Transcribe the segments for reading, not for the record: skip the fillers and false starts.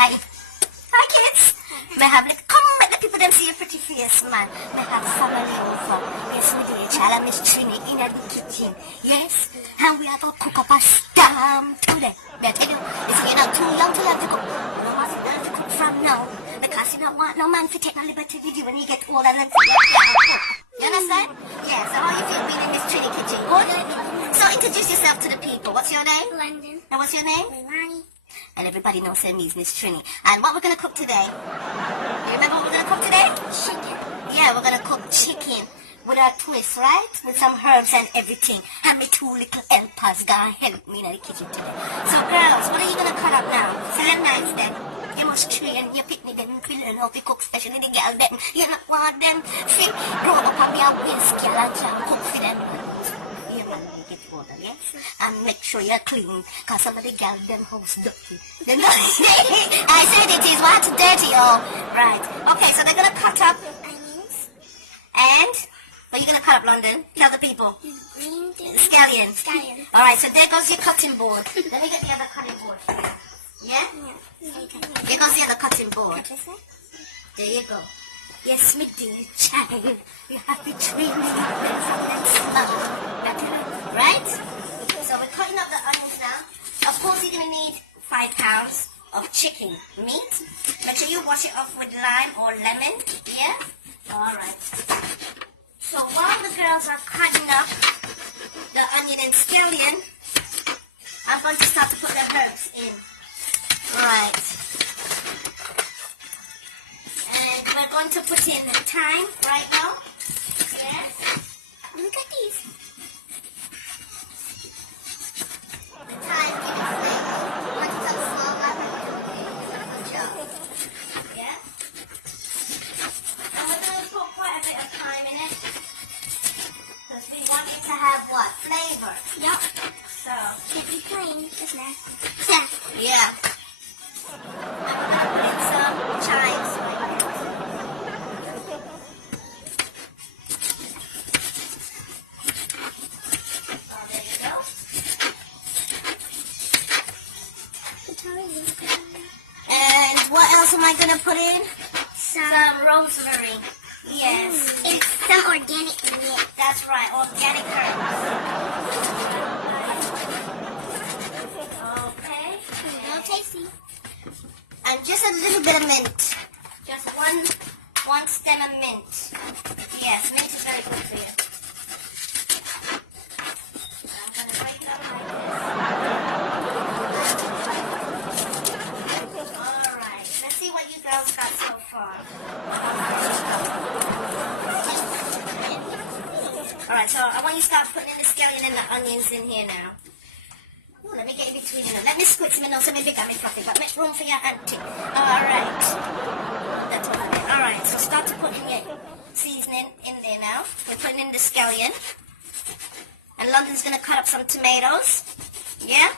Hi. Hi, kids. May have like, come let the people them see your pretty face, man. May have family over. Yes, we do. Child, Miss Trini in the kitchen. Yes, and we are going to cook up a stam today. But tell you, you're not too young to learn to cook. You know what? You learn to cook from now. Because you don't want no man to take a liberty with you when you get older and you understand? Yeah, so how you feel being in Miss Trini kitchen? Good? So introduce yourself to the people. What's your name? London. And what's your name? Leilani. And everybody knows her is Miss Trini. And what we're going to cook today? You remember what we're going to cook today? Chicken. Yeah, we're going to cook chicken with a twist, right? With some herbs and everything. And my two little helpers going to help me in the kitchen today. So girls, what are you going to cut up now? Say them nice then. You must train your picnic them to learn how to cook, especially the girls them. You not want them see grow up and be a whiskey and jam cook for them. Yeah, man, you get water, yeah? And make sure you're clean, because some of the girls them house dirty. They're not I said it is what's dirty, oh. Right. Okay, so they're going to cut up. Onions. And? What are you going to cut up, London? Tell the people. Green beans. Scallion. Scallion. Alright, so there goes your cutting board. Let me get the other cutting board. Yeah? Here goes the other cutting board. There you go. Yes, me dear child. You have to treat me right? So we're cutting up the onions now. Of course, you're going to need 5 pounds of chicken meat. Make sure you wash it off with lime or lemon. Yeah? Alright. So while the girls are cutting up the onion and scallion, I'm going to start to put the herbs in. Right. And we're going to put in thyme right now. Yes. Look at these. The thyme give it flavor. Want it some small yeah. And we're going to put quite a bit of thyme in it. Because we want it to have what? Flavor. Yup. So. Can't be plain, just that. Yeah. I'm going to put in some chives. Oh, there you go. And what else am I going to put in? Some rosemary. Yes. It's some organic meat. That's right, organic herbs. Okay. Real tasty. And just a little bit of mint. Just one stem of mint. Yes, mint is very good for you. I'm going to break it up like this. Alright, let's see what you girls got so far. Alright, so I want you to start putting in the scallion and the onions in here now. Ooh, let me get it between you. Let me squeeze me now so me big and me fluffy, but make room for your auntie. Alright. That's all I need. Alright, so start to put in your seasoning in there now. We're putting in the scallion. And London's going to cut up some tomatoes. Yeah?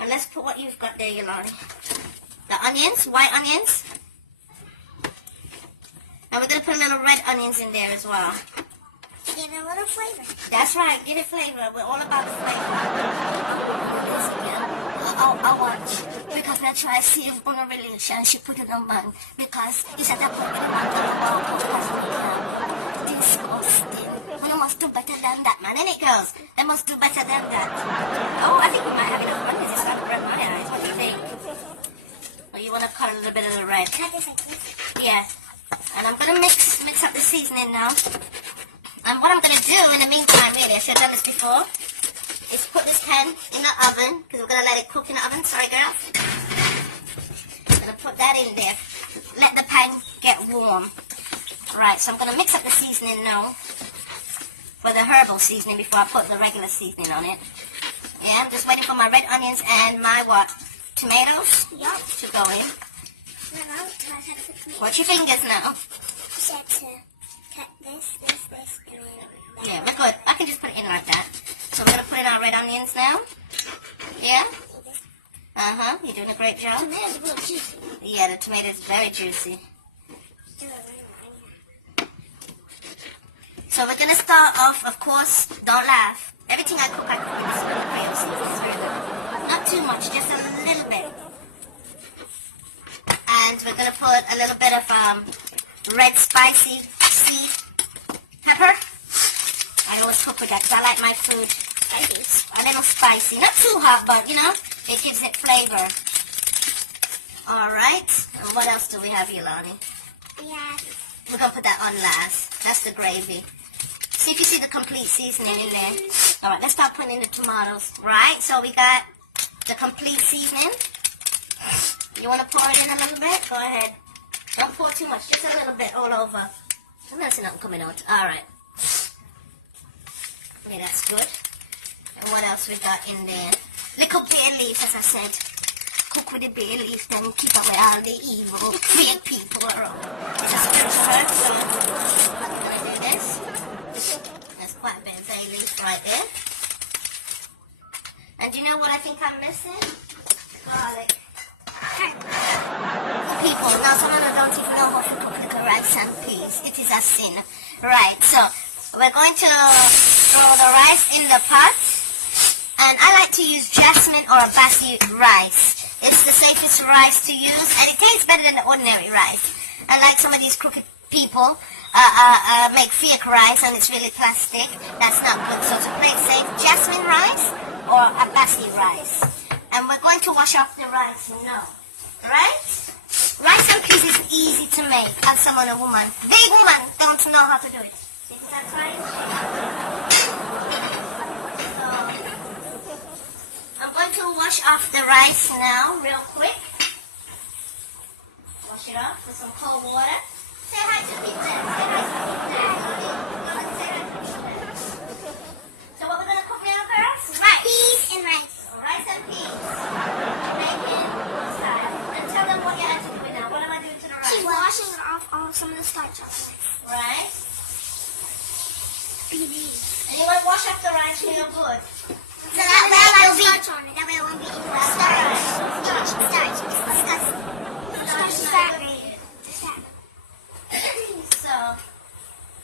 And let's put what you've got there, Yolani. The onions, white onions. And we're going to put a little red onions in there as well. Give it a little flavor. That's right, give it flavor. We're all about the flavor. I'll watch. Because I try to save on a relationship with a man. Because it's at that point when the man talk about disgusting. We must do better than that, man. Ain't it, girls? They must do better than that. Oh, I think we might have enough money. This is not red my eyes. What do you think? Or you want to cut a little bit of the red? Cut this like this. Yeah. And I'm going to mix up the seasoning now. And what I'm going to do in the meantime, really, I should have done this before, is put this pan in the oven, because we're going to let it cook in the oven. Sorry, girl. I'm going to put that in there. Let the pan get warm. Right, so I'm going to mix up the seasoning now, for the herbal seasoning before I put the regular seasoning on it. Yeah, I'm just waiting for my red onions and my what? Tomatoes? Yup. To go in. Watch your fingers now. Said to cut this, and then Yeah, we're good. I can just put it in like that. So we're going to put in our red onions now. Yeah? Uh-huh. You're doing a great job. tomatoes are real juicy. Yeah, the tomato's very juicy. So we're going to start off, of course, don't laugh. Everything I cook in this Creole season. Not too much, just a little bit. put a little bit of red spicy seed pepper. I always cook with that because I like my food a little spicy. Not too hot, but you know, it gives it flavor. Alright, and what else do we have here, Lonnie? Yeah. We're going to put that on last. That's the gravy. See if you see the complete seasoning in there. Alright, let's start putting in the tomatoes. Right, so we got the complete seasoning. You want to pour it in a little bit? Go ahead. Don't pour too much, just a little bit all over. I'm not seeing nothing coming out. Alright. Okay, that's good. And what else we got in there? Little bay leaves, as I said. Cook with the bay leaves, then keep away all the evil, weird people around. Just first, so I'm gonna do this. That's quite a bit of bay leaf right there. And you know what I think I'm missing? Garlic. People, now some of them don't even know how to cook little rice and peas. It is a sin. Right, so we're going to throw the rice in the pot. And I like to use jasmine or bassi rice. It's the safest rice to use, and it tastes better than the ordinary rice. Unlike some of these crooked people make fake rice, and it's really plastic. That's not good. So to play it safe, jasmine rice or a bassi rice. And we're going to wash off the rice now. Right? Rice and peas is easy to make, as someone, a woman. Big woman don't know how to do it. Is that right? I'm going to wash off the rice now, real quick. Wash it off with some cold water. Say hi to people. Say hi to people. So what we're going to cook now, girls? Rice. Peas and rice. Rice and peas. Bacon. And tell them what you have to do now. What am I doing to the rice? She's washing off all some of the starch off. Right. Peas. And you want to wash off the rice real good. So that way it won't be starch on it. That way it won't be starch. Starch. It's disgusting. So,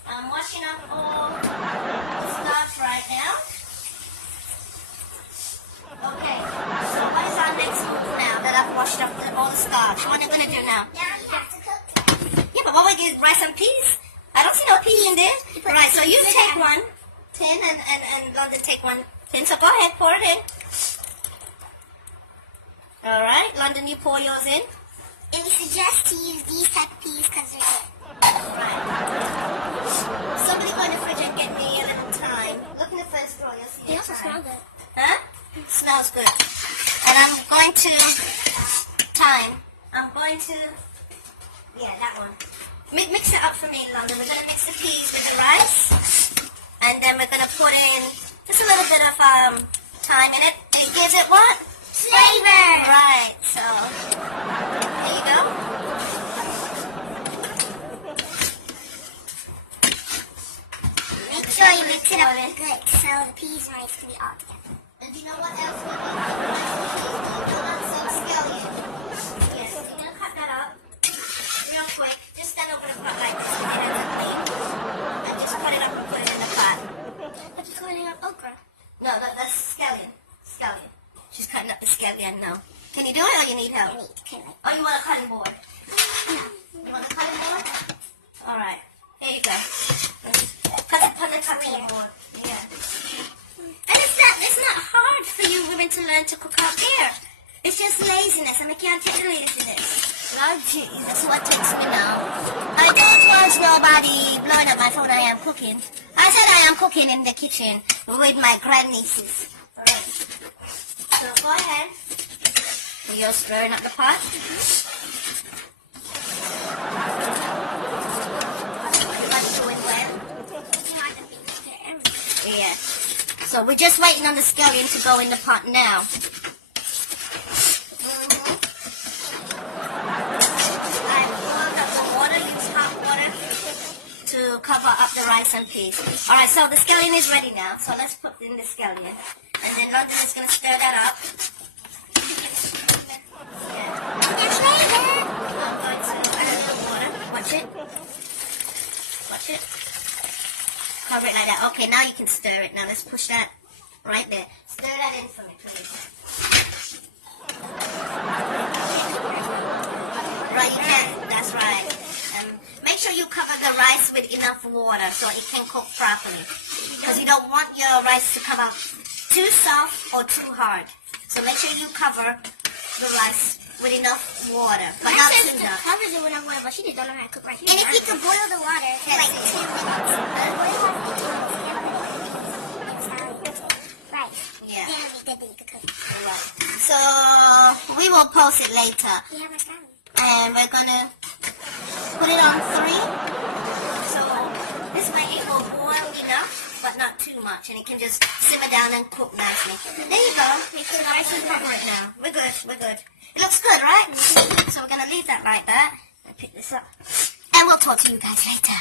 I'm washing up all the starch right now. Okay, so what is our next move now that I've washed up all the starch? What are we going to do now? Now you have to cook. Yeah, but what we get rice and peas? I don't see no peas in there. Right, so you take one tin and London take one tin. So go ahead, pour it in. Alright, London, you pour yours in. And we suggest to use these type of peas because they're good. Right. Somebody go in the fridge and get me a little thyme. Look in the first drawer, you'll see They the also thyme. smell good. Huh? Smells good. And I'm going to yeah, that one. Mix it up for me, London. We're going to mix the peas with the rice. And then we're going to put in just a little bit of thyme in it. It gives it what? Flavor. Right, so there you go. Make sure you mix it up good so the peas and rice can be all together. And you know what else we need? Some scallion. Yes, we're going to cut that up real quick. Just stand over the pot like this to get it clean. And just cut it up and put it in the pot. But you're cutting up okra. No, that's scallion. Scallion. She's cutting up the scallion now. Can you do it or you need help? I need to cut it. Oh, you want a cutting board? No. You want a cutting board? Alright. Here you go. Put the cutting board. Yeah. And it's not hard for you women to learn to cook out there. It's just laziness, and I can't take the laziness. Lord Jesus, what takes me now? I don't want nobody blowing up my phone. I am cooking. I said I am cooking in the kitchen with my grandnieces. Alright. So go ahead. You're stirring up the pot. Yeah. So we're just waiting on the scallion to go in the pot now. I boiled up the water, use hot water to cover up the rice and peas. Alright, so the scallion is ready now. So let's put in the scallion. And then London is going to stir that up. Yeah. I'm going to add a little water. Watch it. Watch it. Cover it like that. Okay, now you can stir it. Now let's push that right there. Stir that in for me, please. Right, you can. That's enough water so it can cook properly. Because you don't want your rice to come out too soft or too hard. So make sure you cover the rice with enough water, but not too much. Covers it with enough water, but she just don't know how to cook right here. And if you could boil the water for like 10 minutes, right? Yeah. Then it'll be good that you could cook. Right. So we will post it later, You have a time. and we're gonna put it on 3. So this way it will boil enough, but not too much, and it can just simmer down and cook nicely. There you go. Make sure the rice is cover it now. We're good. We're good. It looks good, right? So we're gonna leave that like that. And pick this up, and we'll talk to you guys later.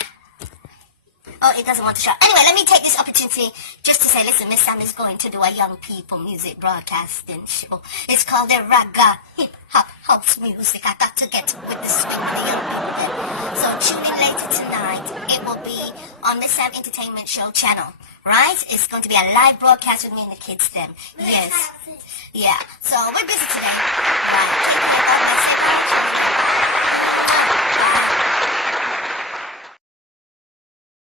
Oh, it doesn't want to shut. Anyway, let me take this opportunity just to say, listen, Miss Sam is going to do a young people music broadcasting show. It's called the Raga Hip Hop House Music. I got to get with the swing with the young people. So tune in later tonight. It will be on Miss Sam Entertainment Show channel, right? It's going to be a live broadcast with me and the kids then. Yes. Yeah. So we're busy today. Right.